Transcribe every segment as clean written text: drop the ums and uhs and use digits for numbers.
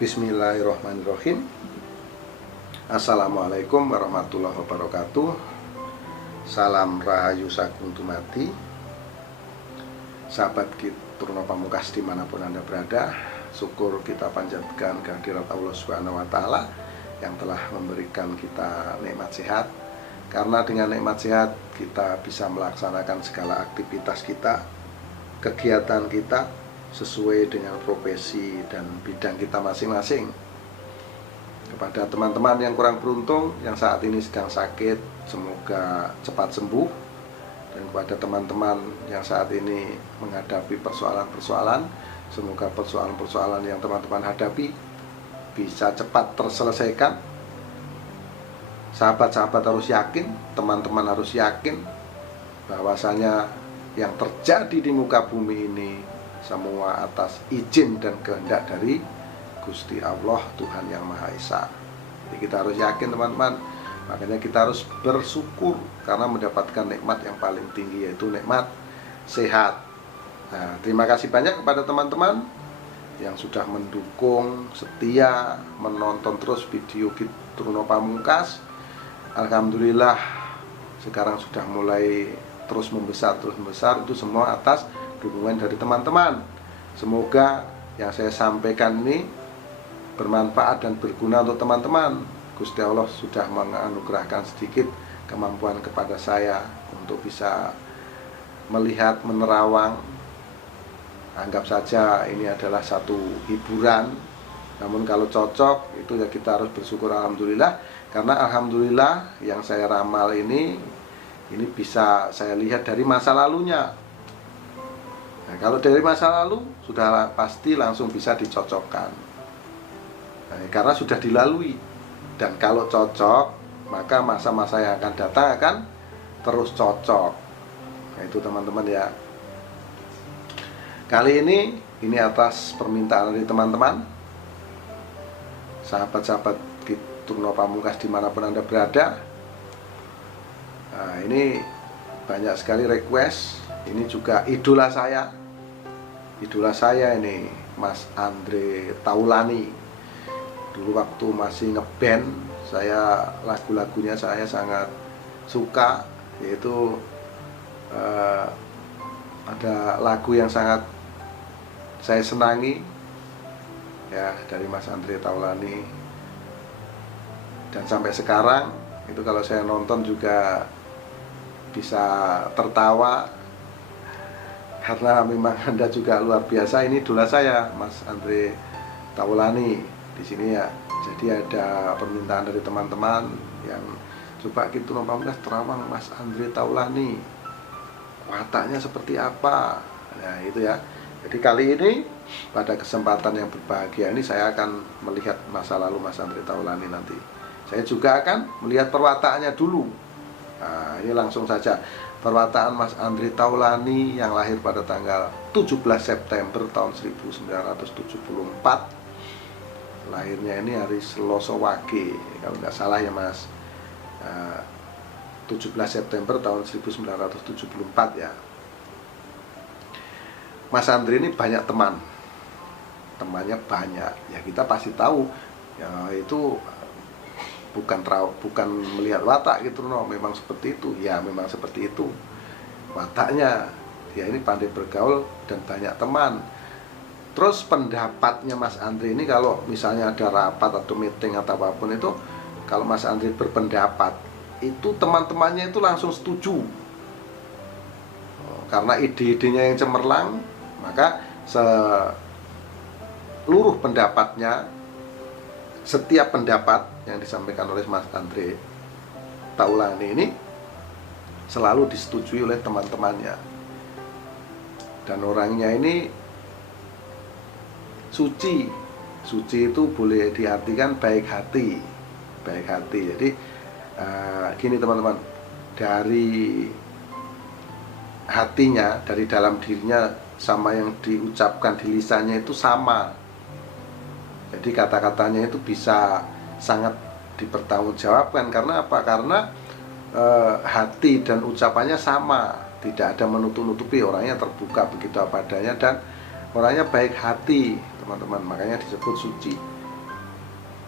Bismillahirrahmanirrahim. Assalamualaikum warahmatullahi wabarakatuh. Salam Rahayu Sagung Dumadi. Sahabat Turno Pamungkas dimanapun Anda berada, syukur kita panjatkan kehadirat Allah Subhanahu wa Ta'ala yang telah memberikan kita nikmat sehat. Karena dengan nikmat sehat kita bisa melaksanakan segala aktivitas kita, kegiatan kita sesuai dengan profesi dan bidang kita masing-masing. Kepada teman-teman yang kurang beruntung yang saat ini sedang sakit, semoga cepat sembuh. Dan kepada teman-teman yang saat ini menghadapi persoalan-persoalan, semoga persoalan-persoalan yang teman-teman hadapi bisa cepat terselesaikan. Sahabat-sahabat harus yakin, teman-teman harus yakin bahwasanya yang terjadi di muka bumi ini semua atas izin dan kehendak dari Gusti Allah, Tuhan yang Maha Esa. Jadi kita harus yakin teman-teman. Makanya kita harus bersyukur karena mendapatkan nikmat yang paling tinggi, yaitu nikmat sehat. Nah, terima kasih banyak kepada teman-teman yang sudah mendukung, setia menonton terus video Turno Pamungkas. Alhamdulillah sekarang sudah mulai terus membesar. Itu semua atas dukungan dari teman-teman. Semoga yang saya sampaikan ini bermanfaat dan berguna untuk teman-teman. Gusti Allah sudah menganugerahkan sedikit kemampuan kepada saya untuk bisa melihat, menerawang. Anggap saja ini adalah satu hiburan. Namun kalau cocok itu ya kita harus bersyukur alhamdulillah. Karena alhamdulillah yang saya ramal ini bisa saya lihat dari masa lalunya. Nah, kalau dari masa lalu sudah pasti langsung bisa dicocokkan. Nah, karena sudah dilalui. Dan kalau cocok, maka masa-masa yang akan datang akan terus cocok. Nah, itu teman-teman ya. Kali ini atas permintaan dari teman-teman, sahabat-sahabat Turno Pamungkas dimanapun Anda berada. Nah, ini banyak sekali request. Ini juga idola saya. Idola saya ini Mas Andre Taulani. Dulu waktu masih ngeband, lagu-lagunya saya sangat suka, yaitu ada lagu yang sangat saya senangi ya dari Mas Andre Taulani. Dan sampai sekarang itu kalau saya nonton juga bisa tertawa karena memang Anda juga luar biasa. Ini idola saya, Mas Andre Taulani di sini ya. Jadi ada permintaan dari teman-teman yang coba Turno Pamungkas terawang Mas Andre Taulani, wataknya seperti apa. Nah itu ya. Jadi kali ini pada kesempatan yang berbahagia ini saya akan melihat masa lalu Mas Andre Taulani nanti. Saya juga akan melihat perwataannya dulu. Nah ini langsung saja. Perwataan Mas Andre Taulani yang lahir pada tanggal 17 September tahun 1974. Lahirnya ini hari Selasa Wage, kalau nggak salah ya Mas. 17 September tahun 1974 ya. Mas Andre ini banyak teman. Temannya banyak. Ya kita pasti tahu ya, itu bukan melihat watak no, memang seperti itu. Ya memang seperti itu wataknya. Dia ini pandai bergaul dan banyak teman. Terus pendapatnya Mas Andre ini kalau misalnya ada rapat atau meeting atau apapun itu, kalau Mas Andre berpendapat itu teman-temannya itu langsung setuju. Karena ide-idenya yang cemerlang, maka seluruh pendapatnya, setiap pendapat yang disampaikan oleh Mas Andre Taulani ini selalu disetujui oleh teman-temannya. Dan orangnya ini suci. Suci itu boleh diartikan baik hati. Baik hati. Jadi gini teman-teman, dari hatinya, dari dalam dirinya sama yang diucapkan di lisannya itu sama. Jadi kata-katanya itu bisa sangat dipertanggungjawabkan. Karena apa? Karena hati dan ucapannya sama, tidak ada menutup-nutupi. Orangnya terbuka begitu apa adanya dan orangnya baik hati teman-teman, makanya disebut suci.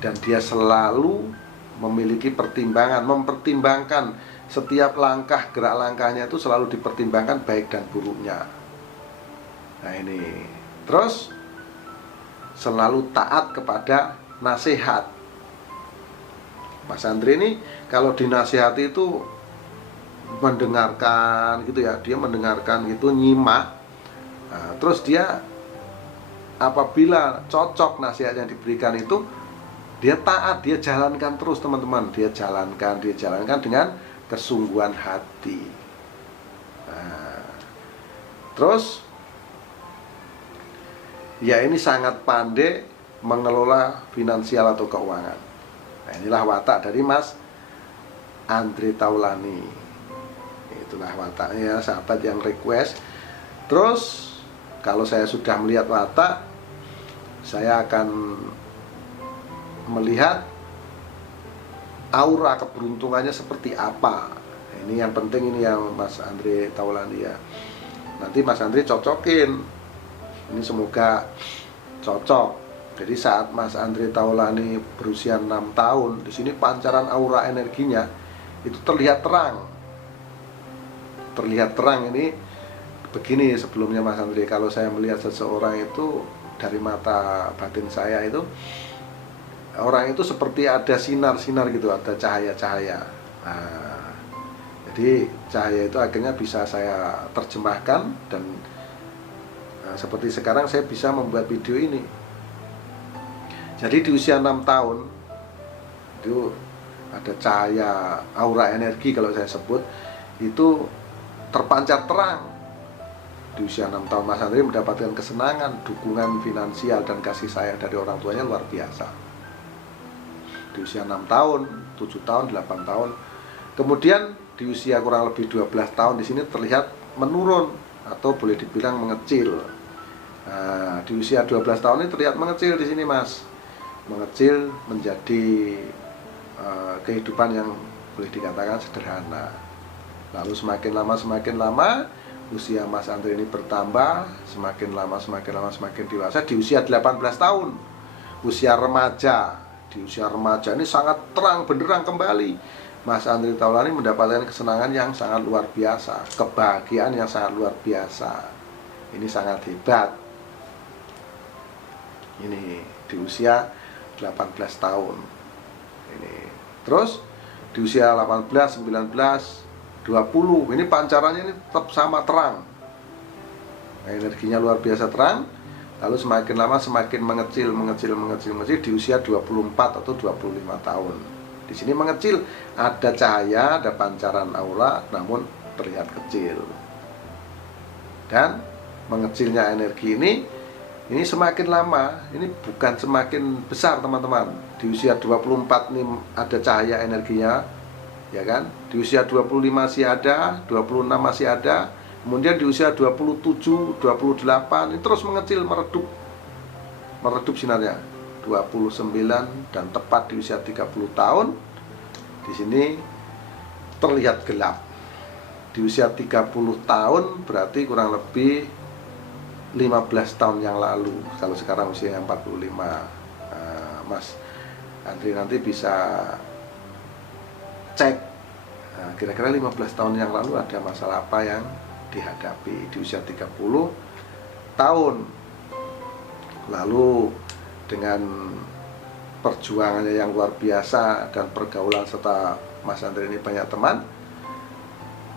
dan dia selalu memiliki pertimbangan, mempertimbangkan setiap langkah, gerak langkahnya itu selalu dipertimbangkan baik dan buruknya. Nah ini, terus selalu taat kepada nasihat. Mas Andri ini kalau dinasihati itu mendengarkan gitu ya, dia mendengarkan gitu, nyimak. Nah, terus dia apabila cocok nasihat yang diberikan itu, dia taat, dia jalankan terus teman-teman. Dia jalankan dengan kesungguhan hati. Nah, terus ya ini sangat pandai mengelola finansial atau keuangan. Nah, inilah watak dari Mas Andri Taulani. Itulah wataknya ya, sahabat yang request. Terus kalau saya sudah melihat watak, saya akan melihat aura keberuntungannya seperti apa. Ini yang penting, ini yang Mas Andri Taulani ya. Nanti Mas Andri cocokin. Ini semoga cocok. Jadi saat Mas Andri Taulani berusia 6 tahun, di sini pancaran aura energinya itu terlihat terang. Terlihat terang ini begini sebelumnya Mas Andri, kalau saya melihat seseorang itu dari mata batin saya itu, orang itu seperti ada sinar-sinar gitu, ada cahaya-cahaya. Nah, jadi cahaya itu akhirnya bisa saya terjemahkan dan seperti sekarang saya bisa membuat video ini. Jadi di usia 6 tahun itu ada cahaya aura energi kalau saya sebut, itu terpancar terang. Di usia 6 tahun Mas Andri mendapatkan kesenangan, dukungan finansial dan kasih sayang dari orang tuanya luar biasa. Di usia 6 tahun, 7 tahun, 8 tahun. Kemudian di usia kurang lebih 12 tahun di sini terlihat menurun atau boleh dibilang mengecil. Nah, di usia 12 tahun ini terlihat mengecil di sini Mas. Mengecil menjadi kehidupan yang boleh dikatakan sederhana. Lalu semakin lama usia Mas Andri ini bertambah, semakin lama semakin dewasa. Di usia 18 tahun, usia remaja. Di usia remaja ini sangat terang benderang kembali. Mas Andri Taulani mendapatkan kesenangan yang sangat luar biasa, kebahagiaan yang sangat luar biasa. Ini sangat hebat. Ini di usia 18 tahun. Ini. Terus di usia 18, 19, 20, ini pancarannya ini tetap sama terang. Energinya luar biasa terang. Lalu semakin lama semakin mengecil di usia 24 atau 25 tahun. Di sini mengecil, ada cahaya, ada pancaran aura, namun terlihat kecil. Dan mengecilnya energi ini semakin lama, ini bukan semakin besar teman-teman. Di usia 24 ini ada cahaya energinya, ya kan? Di usia 25 masih ada, 26 masih ada. Kemudian di usia 27, 28 ini terus mengecil, meredup sinarnya. 29 dan tepat di usia 30 tahun di sini terlihat gelap. Di usia 30 tahun berarti kurang lebih 15 tahun yang lalu. Kalau sekarang usia 45. Mas Andri nanti bisa cek kira-kira 15 tahun yang lalu ada masalah apa yang dihadapi. Di usia 30 tahun lalu, dengan perjuangannya yang luar biasa dan pergaulan serta Mas Andri ini banyak teman,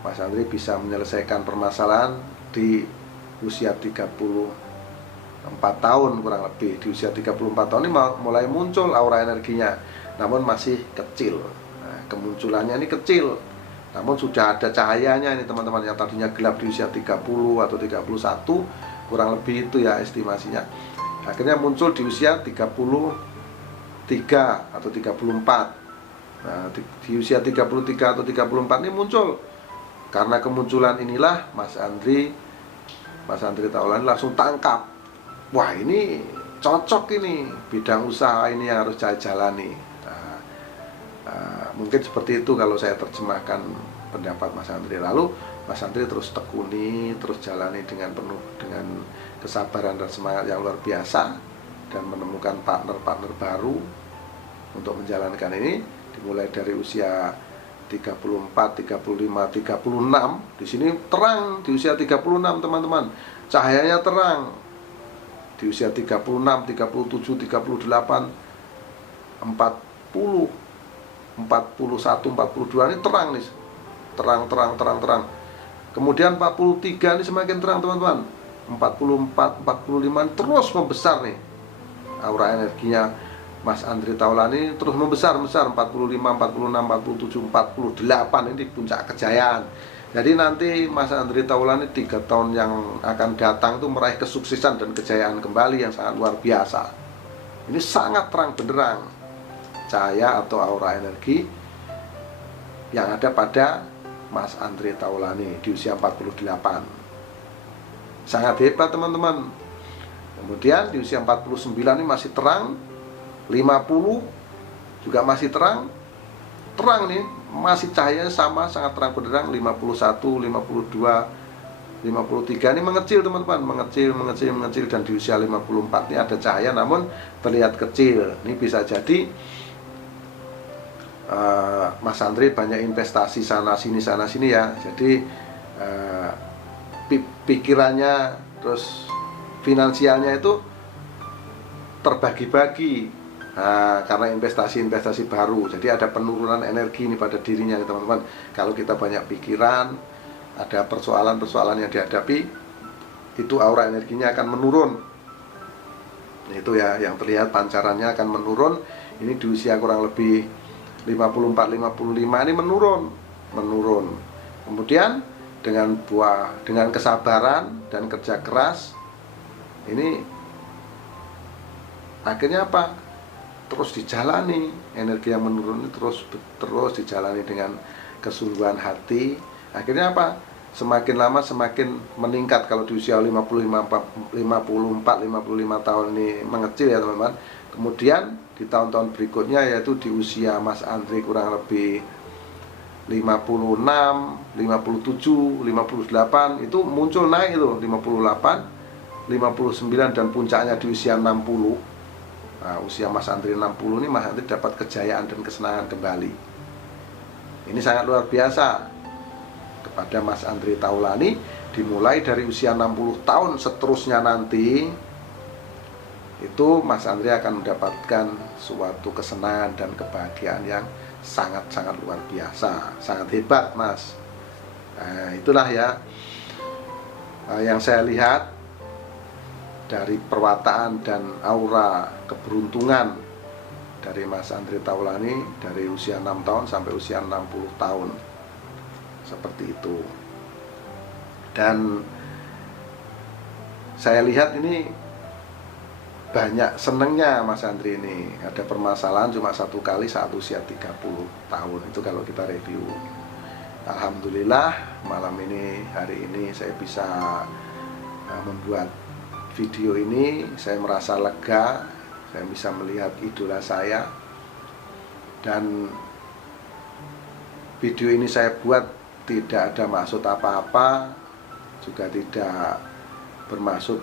Mas Andri bisa menyelesaikan permasalahan di usia 34 tahun kurang lebih. Di usia 34 tahun ini mulai muncul aura energinya, namun masih kecil. Nah, kemunculannya ini kecil, namun sudah ada cahayanya ini teman-teman. Yang tadinya gelap di usia 30 atau 31, kurang lebih itu ya estimasinya, akhirnya muncul di usia 33 atau 34. Nah, di usia 33 atau 34 ini muncul. Karena kemunculan inilah Mas Andri Taulani langsung tangkap. Wah, ini cocok, ini bidang usaha ini yang harus saya jalani. Mungkin seperti itu kalau saya terjemahkan pendapat Mas Andri. Lalu Mas Andri terus tekuni, terus jalani dengan penuh dengan kesabaran dan semangat yang luar biasa, dan menemukan partner-partner baru untuk menjalankan ini, dimulai dari usia 34, 35, 36. Di sini terang di usia 36, teman-teman. Cahayanya terang. Di usia 36, 37, 38, 40, 41, 42 ini terang nih. Terang. Kemudian 43 ini semakin terang, teman-teman. 44, 45 terus membesar nih. Aura energinya Mas Andri Taulani terus membesar, 45, 46, 47, 48 ini puncak kejayaan. Jadi nanti Mas Andri Taulani 3 tahun yang akan datang itu meraih kesuksesan dan kejayaan kembali yang sangat luar biasa. Ini sangat terang benderang cahaya atau aura energi yang ada pada Mas Andri Taulani di usia 48. Sangat hebat, teman-teman. Kemudian di usia 49 ini masih terang, 50 juga masih terang nih, masih cahayanya sama, sangat terang benderang. 51, 52, 53 ini mengecil, teman-teman, mengecil, dan di usia 54 ini ada cahaya namun terlihat kecil. Ini bisa jadi Mas Andri banyak investasi sana sini ya, jadi pikirannya terus finansialnya itu terbagi-bagi. Nah, karena investasi baru, jadi ada penurunan energi ini pada dirinya, teman-teman. Kalau kita banyak pikiran, ada persoalan yang dihadapi, itu aura energinya akan menurun. Itu ya, yang terlihat pancarannya akan menurun. Ini di usia kurang lebih 54, 55 ini menurun. Kemudian dengan kesabaran dan kerja keras, ini akhirnya apa? Terus dijalani, energi yang menurun ini terus dijalani dengan kesungguhan hati. Akhirnya apa? Semakin lama semakin meningkat. Kalau di usia 54, 55 tahun ini mengecil ya, teman-teman. Kemudian di tahun-tahun berikutnya, yaitu di usia Mas Andri kurang lebih 56, 57, 58 itu muncul naik itu 58, 59 dan puncaknya di usia 60. Nah, usia Mas Andri 60 ini Mas Andri dapat kejayaan dan kesenangan kembali. Ini sangat luar biasa kepada Mas Andri Taulani. Dimulai dari usia 60 tahun seterusnya nanti, itu Mas Andri akan mendapatkan suatu kesenangan dan kebahagiaan yang sangat-sangat luar biasa, sangat hebat, Mas. Nah, itulah ya yang saya lihat dari perwataan dan aura keberuntungan dari Mas Andri Taulani dari usia 6 tahun sampai usia 60 tahun. Seperti itu. Dan saya lihat ini banyak senengnya Mas Andri ini. Ada permasalahan cuma 1 kali saat usia 30 tahun. Itu kalau kita review. Alhamdulillah hari ini saya bisa membuat video ini. Saya merasa lega. Saya bisa melihat idola saya. Dan video ini saya buat tidak ada maksud apa-apa, juga tidak bermaksud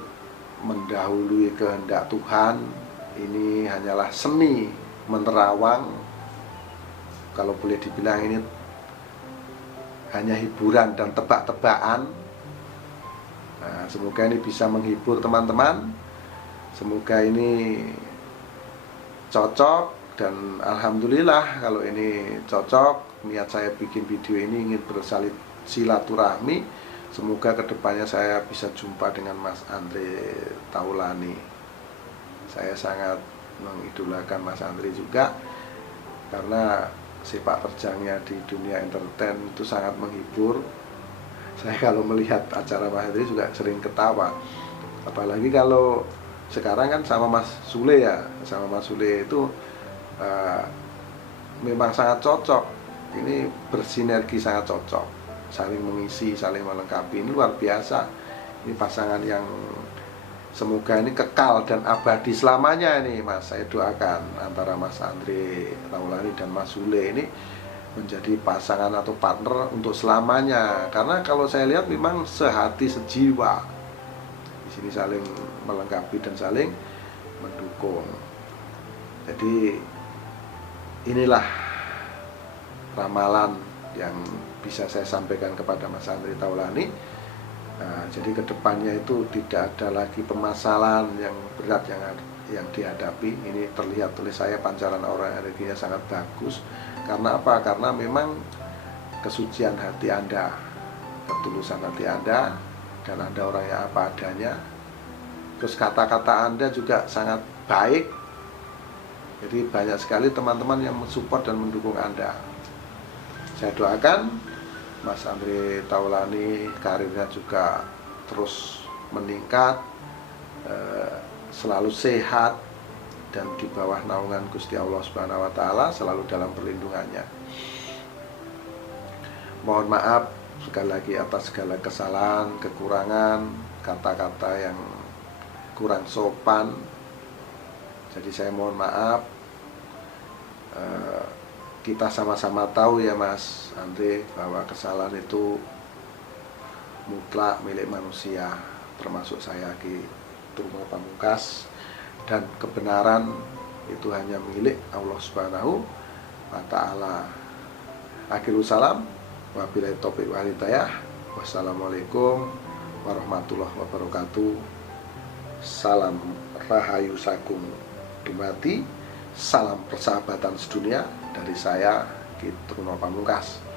mendahului kehendak Tuhan. Ini hanyalah seni menerawang. Kalau boleh dibilang ini hanya hiburan dan tebak-tebakan. Nah, semoga ini bisa menghibur teman-teman. Semoga ini cocok. Dan alhamdulillah kalau ini cocok. Niat saya bikin video ini ingin bersalin silaturahmi. Semoga kedepannya saya bisa jumpa dengan Mas Andri Taulani. Saya sangat mengidolakan Mas Andri juga, karena sepak terjangnya di dunia entertain itu sangat menghibur. Saya kalau melihat acara Mas Andri juga sering ketawa. Apalagi kalau sekarang kan sama Mas Sule ya. Sama Mas Sule itu memang sangat cocok. Ini bersinergi sangat cocok. Saling mengisi, saling melengkapi. Ini luar biasa. Ini pasangan yang semoga ini kekal dan abadi selamanya ini, Mas. Saya doakan antara Mas Andri Taulani dan Mas Sule ini menjadi pasangan atau partner untuk selamanya. Karena kalau saya lihat memang sehati sejiwa. Di sini saling melengkapi dan saling mendukung. Jadi inilah ramalan yang bisa saya sampaikan kepada Mas Andri Taulani. Nah, jadi kedepannya itu tidak ada lagi permasalahan yang berat yang dihadapi. Ini terlihat oleh saya pancaran aura energinya sangat bagus. Karena apa? Karena memang kesucian hati Anda, ketulusan hati Anda, dan Anda orang yang apa adanya. Terus kata-kata Anda juga sangat baik. Jadi banyak sekali teman-teman yang mensupport dan mendukung Anda. Saya doakan Mas Andri Taulani karirnya juga terus meningkat, selalu sehat, dan di bawah naungan Gusti Allah Subhanahu wa Ta'ala, selalu dalam perlindungannya. Mohon maaf sekali lagi atas segala kesalahan, kekurangan, kata-kata yang kurang sopan. Jadi saya mohon maaf. Kita sama-sama tahu ya Mas Andri, bahwa kesalahan itu mutlak milik manusia, termasuk saya Ki Truno Pamungkas, dan kebenaran itu hanya milik Allah Subhanahu wa Ta'ala. Akhirul salam, wabillahi taufiq wal hidayah. Wassalamualaikum warahmatullahi wabarakatuh. Salam rahayu sagung dumadi, salam persahabatan sedunia dari saya Ki Truno Pamungkas.